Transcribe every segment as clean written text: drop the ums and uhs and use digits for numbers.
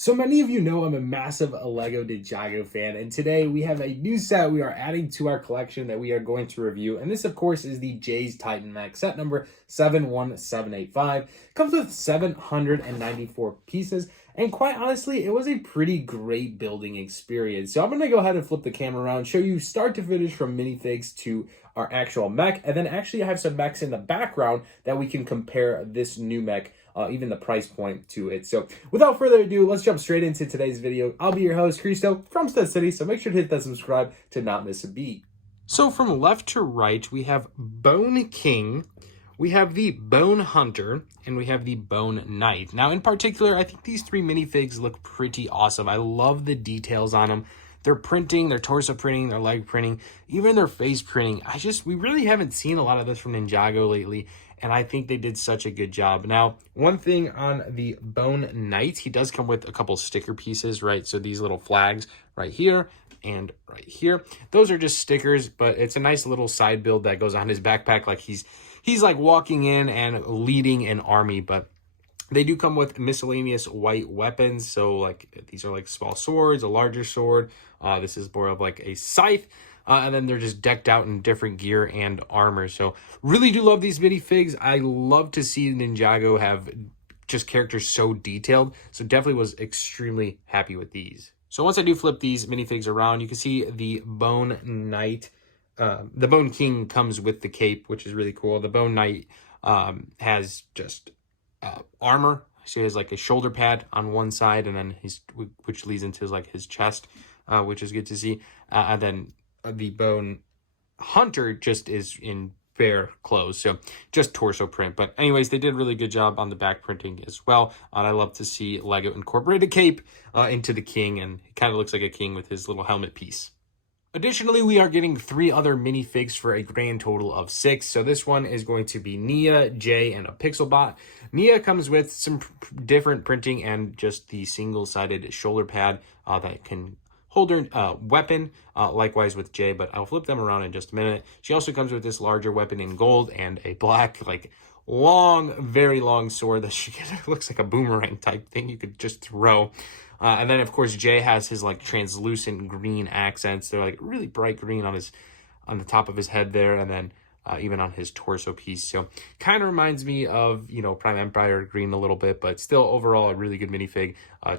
So many of you know I'm a massive LEGO Ninjago fan, and today we have a new set we are adding to our collection that we are going to review. And this, of course, is the Jay's Titan Mech set number 71785. It comes with 794 pieces, and quite honestly, it was a pretty great building experience. So I'm going to go ahead and flip the camera around, show you start to finish from minifigs to our actual mech, and then actually I have some mechs in the background that we can compare this new mech, even the price point to it. So without further ado, let's jump straight into today's video. I'll be your host, Cristo, from Stud City, so make sure to hit that subscribe to not miss a beat. So from left to right, we have Bone King, we have the Bone Hunter, and we have the Bone Knight. Now, in particular, I think these three minifigs look pretty awesome. I love the details on them. Their printing, their torso printing, their leg printing, even their face printing. We really haven't seen a lot of this from Ninjago lately, and I think they did such a good job. Now, one thing on the Bone Knight, he does come with a couple sticker pieces, right? So these little flags right here and right here. Those are just stickers, but it's a nice little side build that goes on his backpack, like he's like walking in and leading an army, but they do come with miscellaneous white weapons. So like these are like small swords, a larger sword. This is more of like a scythe. And then they're just decked out in different gear and armor. So really do love these minifigs. I love to see Ninjago have just characters so detailed. So definitely was extremely happy with these. So once I do flip these minifigs around, you can see the Bone Knight. The Bone King comes with the cape, which is really cool. The Bone Knight has just armor. So he has like a shoulder pad on one side, and then which leads into his chest, which is good to see. And then the Bone Hunter just is in bare clothes, so just torso print. But anyways, they did a really good job on the back printing as well. And I love to see LEGO incorporate a cape into the king, and it kind of looks like a king with his little helmet piece. Additionally, we are getting 3 other minifigs for a grand total of 6. So this one is going to be Nia, Jay, and a Pixelbot. Nia comes with some different printing and just the single-sided shoulder pad that can hold her weapon, likewise with Jay, but I'll flip them around in just a minute. She also comes with this larger weapon in gold and a black, long, very long sword that looks like a boomerang type thing you could just throw. And then, of course, Jay has his translucent green accents. They're really bright green on the top of his head there, and then even on his torso piece. So kind of reminds me of, Prime Empire green a little bit, but still overall a really good minifig,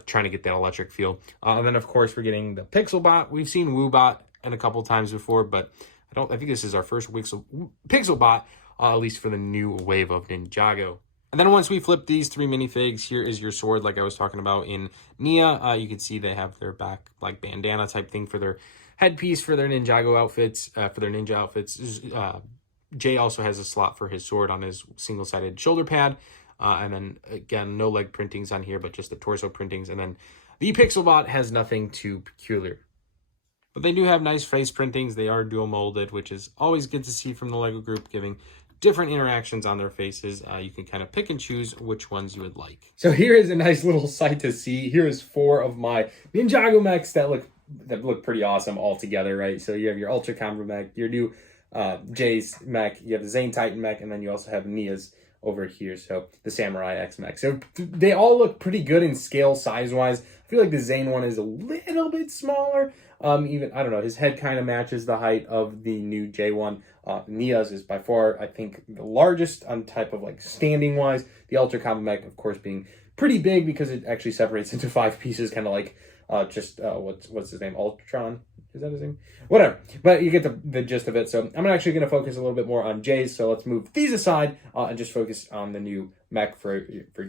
trying to get that electric feel. And then, of course, we're getting the Pixelbot. We've seen Woobot a couple times before, but I think this is our first Pixelbot, at least for the new wave of Ninjago. And then once we flip these 3 minifigs, here is your sword, like I was talking about in Nia. You can see they have their back bandana type thing for their headpiece for their Ninjago outfits, for their ninja outfits. Jay also has a slot for his sword on his single-sided shoulder pad. And then, again, no leg printings on here, but just the torso printings. And then the Pixelbot has nothing too peculiar. But they do have nice face printings. They are dual molded, which is always good to see from the LEGO group, giving different interactions on their faces. You can kind of pick and choose which ones you would like. So here is a nice little sight to see. Here is 4 of my Ninjago mechs that look pretty awesome all together, right? So you have your Ultra Combo mech, your new Jay's mech, you have the Zane Titan mech, and then you also have Nia's over here, so the Samurai X mech. So they all look pretty good in scale size-wise. I feel like the Zane one is a little bit smaller. Even, I don't know, his head kind of matches the height of the new J one. Nia's is by far, I think, the largest on type of standing wise. The Ultra Combo mech, of course, being pretty big because it actually separates into 5 pieces, kind of like what's his name? Ultron? Is that his name? Whatever. But you get the gist of it. So I'm actually going to focus a little bit more on Jay's. So let's move these aside and just focus on the new mech for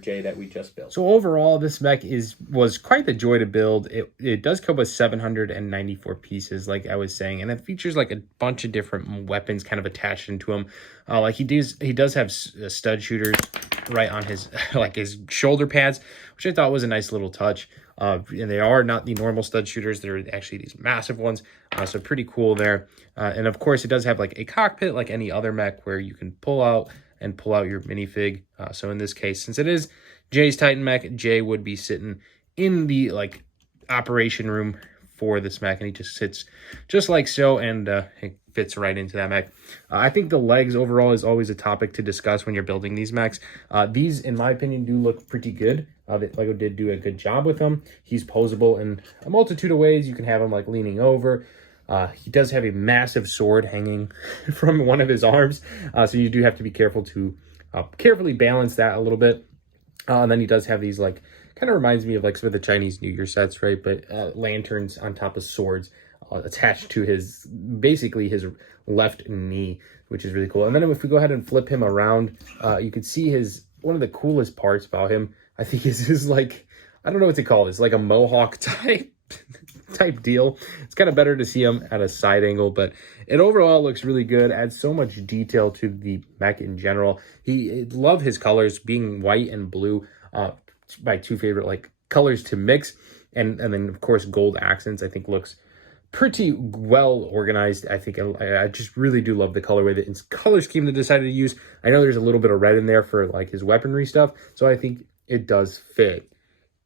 Jay that we just built. So overall, this mech was quite the joy to build. It does come with 794 pieces, like I was saying, and it features a bunch of different weapons kind of attached into him. He does have stud shooters right on his his shoulder pads, which I thought was a nice little touch. And they are not the normal stud shooters. They're actually these massive ones. So pretty cool there. And of course, it does have a cockpit like any other mech where you can pull out your minifig. So in this case, since it is Jay's Titan mech, Jay would be sitting in the operation room for this mech, and he just sits just like so, and it fits right into that mech. I think the legs overall is always a topic to discuss when you're building these mechs. These, in my opinion, do look pretty good. LEGO did do a good job with him. He's posable in a multitude of ways. You can have him like leaning over. He does have a massive sword hanging from one of his arms, so you do have to be careful to carefully balance that a little bit. And then he does have these, like, kind of reminds me of like some of the Chinese New Year sets, right? But lanterns on top of swords attached to his, basically his left knee, which is really cool. And then if we go ahead and flip him around, you could see his, one of the coolest parts about him, I think, is his, like, I don't know what to call this, like a mohawk type deal. It's kind of better to see him at a side angle, but it overall looks really good. Adds so much detail to the mech in general. Love his colors being white and blue, my two favorite like colors to mix, and then of course gold accents. I think looks pretty well organized. I think I just really do love the colorway, the color scheme they decided to use. I know there's a little bit of red in there for like his weaponry stuff, so I think it does fit.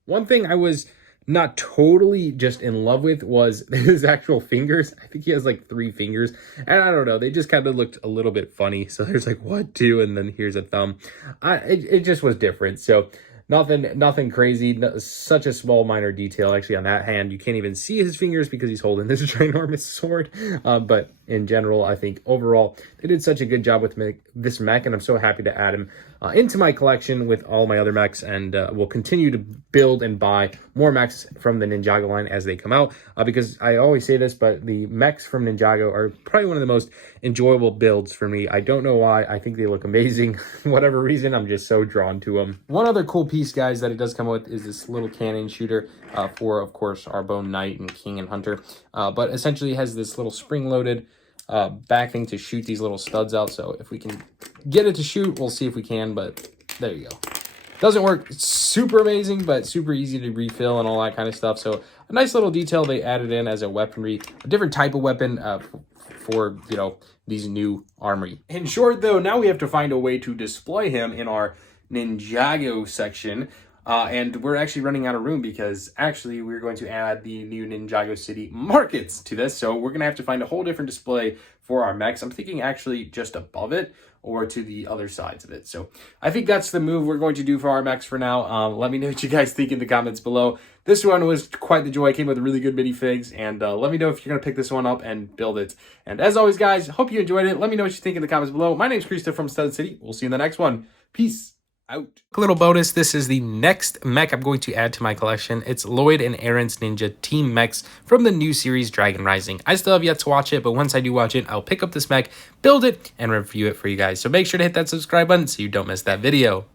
One thing I was not totally just in love with was his actual fingers. I think he has like 3 fingers, and I don't know, they just kind of looked a little bit funny. So there's like 1, 2, and then here's a thumb. It just was different. So nothing crazy, such a small minor detail. Actually, on that hand, you can't even see his fingers because he's holding this ginormous sword. But in general, I think overall they did such a good job with this mech, and I'm so happy to add him into my collection with all my other mechs, and we'll continue to build and buy more mechs from the Ninjago line as they come out, because I always say this, but the mechs from Ninjago are probably one of the most enjoyable builds for me. I don't know why. I think they look amazing. For whatever reason, I'm just so drawn to them. One other cool piece, guys, that it does come with is this little Canon Shooter for, of course, our Bone Knight and King and Hunter, but essentially has this little spring-loaded back thing to shoot these little studs out. So if we can get it to shoot, we'll see if we can, but there you go. Doesn't work super amazing, but super easy to refill and all that kind of stuff. So a nice little detail they added in as a weaponry, a different type of weapon for, you know, these new armory. In short, though, now we have to find a way to display him in our Ninjago section. And we're actually running out of room because actually we're going to add the new Ninjago City markets to this. So we're going to have to find a whole different display for our mechs. I'm thinking actually just above it or to the other sides of it. So I think that's the move we're going to do for our mechs for now. Let me know what you guys think in the comments below. This one was quite the joy. It came with really good minifigs, and let me know if you're going to pick this one up and build it. And as always, guys, hope you enjoyed it. Let me know what you think in the comments below. My name's Krista from Studded City. We'll see you in the next one. Peace out. A little bonus, this is the next mech I'm going to add to my collection. It's Lloyd and Aaron's Ninja Team Mechs from the new series Dragon Rising. I still have yet to watch it, but once I do watch it, I'll pick up this mech, build it, and review it for you guys. So make sure to hit that subscribe button so you don't miss that video.